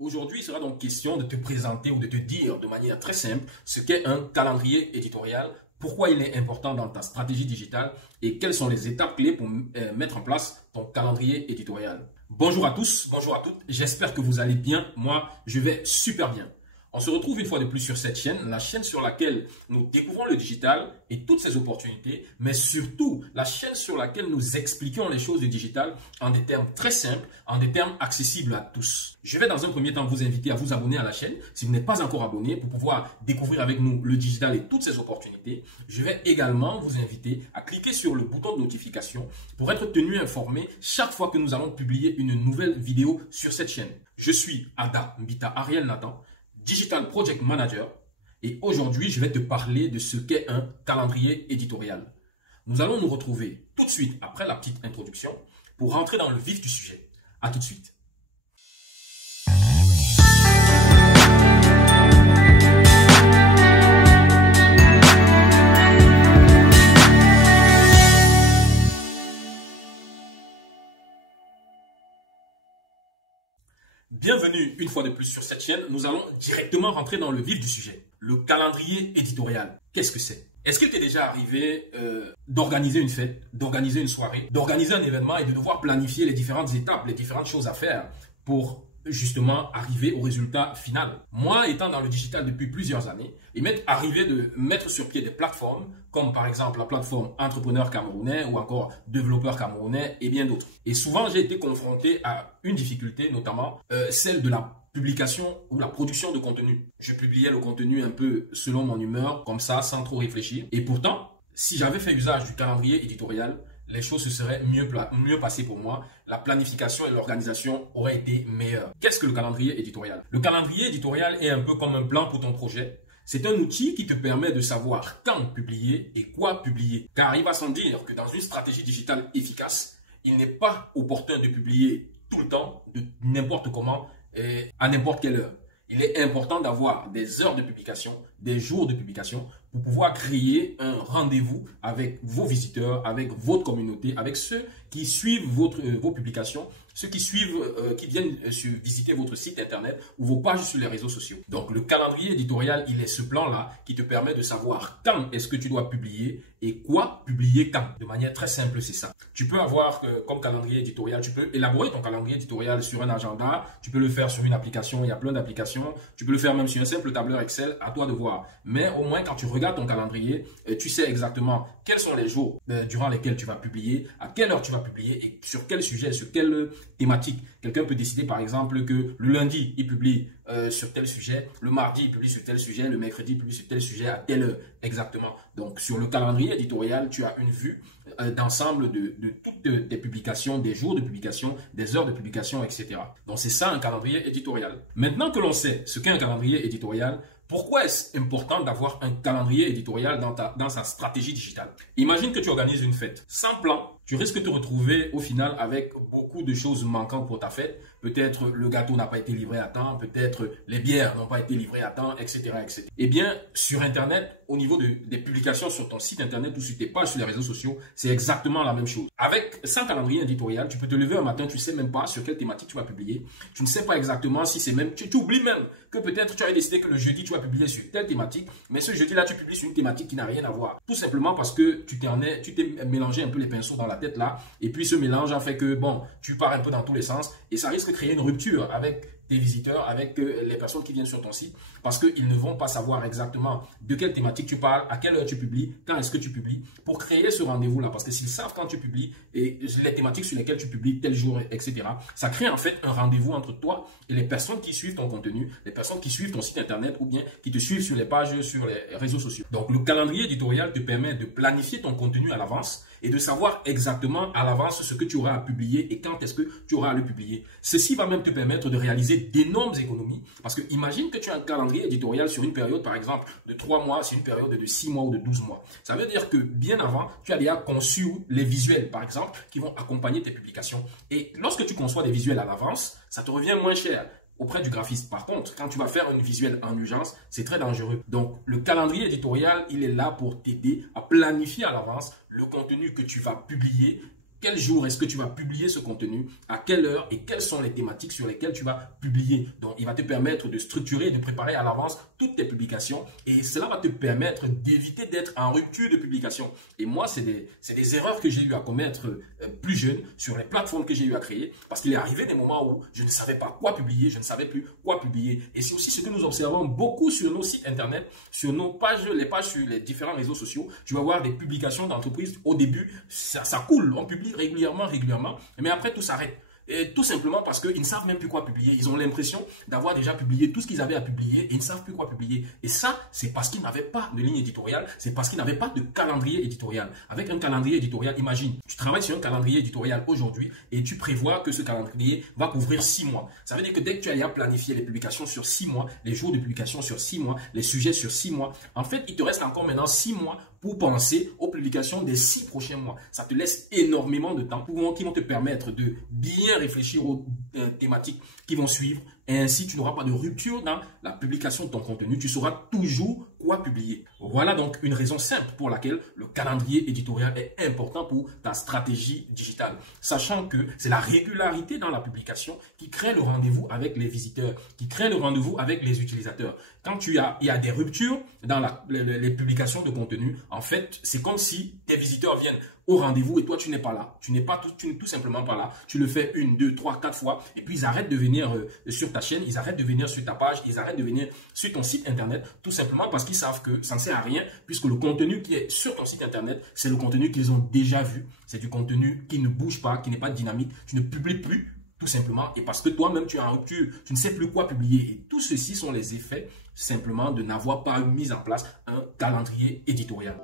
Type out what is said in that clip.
Aujourd'hui, il sera donc question de te présenter ou de te dire de manière très simple ce qu'est un calendrier éditorial, pourquoi il est important dans ta stratégie digitale et quelles sont les étapes clés pour mettre en place ton calendrier éditorial. Bonjour à tous, bonjour à toutes, j'espère que vous allez bien, moi je vais super bien. On se retrouve une fois de plus sur cette chaîne, la chaîne sur laquelle nous découvrons le digital et toutes ses opportunités, mais surtout la chaîne sur laquelle nous expliquons les choses du digital en des termes très simples, en des termes accessibles à tous. Je vais dans un premier temps vous inviter à vous abonner à la chaîne si vous n'êtes pas encore abonné pour pouvoir découvrir avec nous le digital et toutes ses opportunités. Je vais également vous inviter à cliquer sur le bouton de notification pour être tenu informé chaque fois que nous allons publier une nouvelle vidéo sur cette chaîne. Je suis Ada Mbita Ariel Nathan, Digital Project Manager, et aujourd'hui, je vais te parler de ce qu'est un calendrier éditorial. Nous allons nous retrouver tout de suite après la petite introduction pour rentrer dans le vif du sujet. À tout de suite. Bienvenue une fois de plus sur cette chaîne. Nous allons directement rentrer dans le vif du sujet. Le calendrier éditorial, qu'est-ce que c'est? Est-ce qu'il t'est déjà arrivé d'organiser une fête, d'organiser une soirée, d'organiser un événement et de devoir planifier les différentes étapes, les différentes choses à faire pour justement arriver au résultat final? Moi, étant dans le digital depuis plusieurs années, il m'est arrivé de mettre sur pied des plateformes comme par exemple la plateforme Entrepreneur Camerounais ou encore Développeur Camerounais et bien d'autres. Et souvent, j'ai été confronté à une difficulté, notamment celle de la publication ou la production de contenu. Je publiais le contenu un peu selon mon humeur, comme ça, sans trop réfléchir. Et pourtant, si j'avais fait usage du calendrier éditorial, les choses se seraient mieux passées pour moi. La planification et l'organisation auraient été meilleures. Qu'est-ce que le calendrier éditorial? Le calendrier éditorial est un peu comme un plan pour ton projet. C'est un outil qui te permet de savoir quand publier et quoi publier. Car il va sans dire que dans une stratégie digitale efficace, il n'est pas opportun de publier tout le temps, de n'importe comment, et à n'importe quelle heure. Il est important d'avoir des heures de publication, des jours de publication pour pouvoir créer un rendez-vous avec vos visiteurs, avec votre communauté, avec ceux qui suivent vos publications, ceux qui viennent visiter votre site internet ou vos pages sur les réseaux sociaux. Donc le calendrier éditorial, il est ce plan-là qui te permet de savoir quand est-ce que tu dois publier et quoi publier quand. De manière très simple, c'est ça. Tu peux avoir comme calendrier éditorial, tu peux élaborer ton calendrier éditorial sur un agenda, tu peux le faire sur une application, il y a plein d'applications, tu peux le faire même sur un simple tableur Excel, à toi de voir. Mais au moins quand tu regardes ton calendrier, tu sais exactement quels sont les jours durant lesquels tu vas publier, à quelle heure tu vas publier et sur quel sujet, sur quelle thématique. Quelqu'un peut décider par exemple que le lundi, il publie sur tel sujet, le mardi, il publie sur tel sujet, le mercredi, il publie sur tel sujet, à telle heure exactement. Donc sur le calendrier éditorial, tu as une vue d'ensemble de toutes tes publications, des jours de publication, des heures de publication, etc. Donc c'est ça un calendrier éditorial. Maintenant que l'on sait ce qu'est un calendrier éditorial, pourquoi est-ce important d'avoir un calendrier éditorial dans sa stratégie digitale? Imagine que tu organises une fête. Sans plan, tu risques de te retrouver au final avec beaucoup de choses manquantes pour ta fête. Peut-être le gâteau n'a pas été livré à temps, peut-être les bières n'ont pas été livrées à temps, etc., etc. Eh bien, sur Internet, au niveau des publications sur ton site Internet ou sur tes pages sur les réseaux sociaux, c'est exactement la même chose. Sans calendrier éditorial, tu peux te lever un matin, tu ne sais même pas sur quelle thématique tu vas publier. Tu ne sais pas exactement si c'est même... Tu oublies même que peut-être tu avais décidé que le jeudi, tu vas publier sur telle thématique, mais ce jeudi-là, tu publies sur une thématique qui n'a rien à voir. Tout simplement parce que tu t'es mélangé un peu les pinceaux dans la tête là, et puis ce mélange a fait que, bon, tu pars un peu dans tous les sens, et ça risque de créer une rupture avec tes visiteurs, avec les personnes qui viennent sur ton site, parce qu'ils ne vont pas savoir exactement de quelle thématique tu parles, à quelle heure tu publies, quand est-ce que tu publies, pour créer ce rendez-vous-là. Parce que s'ils savent quand tu publies et les thématiques sur lesquelles tu publies tel jour, etc., ça crée en fait un rendez-vous entre toi et les personnes qui suivent ton contenu, les personnes qui suivent ton site internet ou bien qui te suivent sur les pages, sur les réseaux sociaux. Donc le calendrier éditorial te permet de planifier ton contenu à l'avance et de savoir exactement à l'avance ce que tu auras à publier et quand est-ce que tu auras à le publier. Ceci va même te permettre de réaliser d'énormes économies parce que imagine que tu as un calendrier éditorial sur une période par exemple de 3 mois, c'est une période de 6 mois ou de 12 mois. Ça veut dire que bien avant, tu as déjà conçu les visuels par exemple qui vont accompagner tes publications. Et lorsque tu conçois des visuels à l'avance, ça te revient moins cher auprès du graphiste. Par contre, quand tu vas faire une visuel en urgence, c'est très dangereux. Donc, le calendrier éditorial, il est là pour t'aider à planifier à l'avance le contenu que tu vas publier quel jour est-ce que tu vas publier ce contenu, à quelle heure et quelles sont les thématiques sur lesquelles tu vas publier. Donc, il va te permettre de structurer et de préparer à l'avance toutes tes publications et cela va te permettre d'éviter d'être en rupture de publication. Et moi, c'est des erreurs que j'ai eu à commettre plus jeune sur les plateformes que j'ai eu à créer parce qu'il est arrivé des moments où je ne savais pas quoi publier, je ne savais plus quoi publier. Et c'est aussi ce que nous observons beaucoup sur nos sites internet, sur nos pages, les pages sur les différents réseaux sociaux. Tu vas voir des publications d'entreprises. Au début, ça coule, on publie régulièrement, mais après tout s'arrête. Et tout simplement parce qu'ils ne savent même plus quoi publier. Ils ont l'impression d'avoir déjà publié tout ce qu'ils avaient à publier et ils ne savent plus quoi publier. Et ça, c'est parce qu'ils n'avaient pas de ligne éditoriale, c'est parce qu'ils n'avaient pas de calendrier éditorial. Avec un calendrier éditorial, imagine, tu travailles sur un calendrier éditorial aujourd'hui et tu prévois que ce calendrier va couvrir 6 mois. Ça veut dire que dès que tu as planifié les publications sur 6 mois, les jours de publication sur 6 mois, les sujets sur 6 mois, en fait, il te reste encore maintenant 6 mois pour penser aux publications des 6 prochains mois. Ça te laisse énormément de temps qui vont te permettre de bien réfléchir aux thématiques qui vont suivre et ainsi tu n'auras pas de rupture dans la publication de ton contenu. Tu sauras toujours quoi publier. Voilà donc une raison simple pour laquelle le calendrier éditorial est important pour ta stratégie digitale. Sachant que c'est la régularité dans la publication qui crée le rendez-vous avec les visiteurs, qui crée le rendez-vous avec les utilisateurs. Quand il y a des ruptures dans les publications de contenu, en fait, c'est comme si tes visiteurs viennent au rendez-vous et toi, tu n'es pas là. Tu n'es tout simplement pas là. Tu le fais 1, 2, 3, 4 fois et puis ils arrêtent de venir sur ta chaîne, ils arrêtent de venir sur ta page, ils arrêtent de venir sur ton site internet tout simplement parce qu'ils savent que ça ne sert à rien puisque le contenu qui est sur ton site internet, c'est le contenu qu'ils ont déjà vu. C'est du contenu qui ne bouge pas, qui n'est pas dynamique. Tu ne publies plus tout simplement et parce que toi-même tu es en rupture, tu ne sais plus quoi publier. Et tout ceci sont les effets simplement de n'avoir pas mis en place un calendrier éditorial.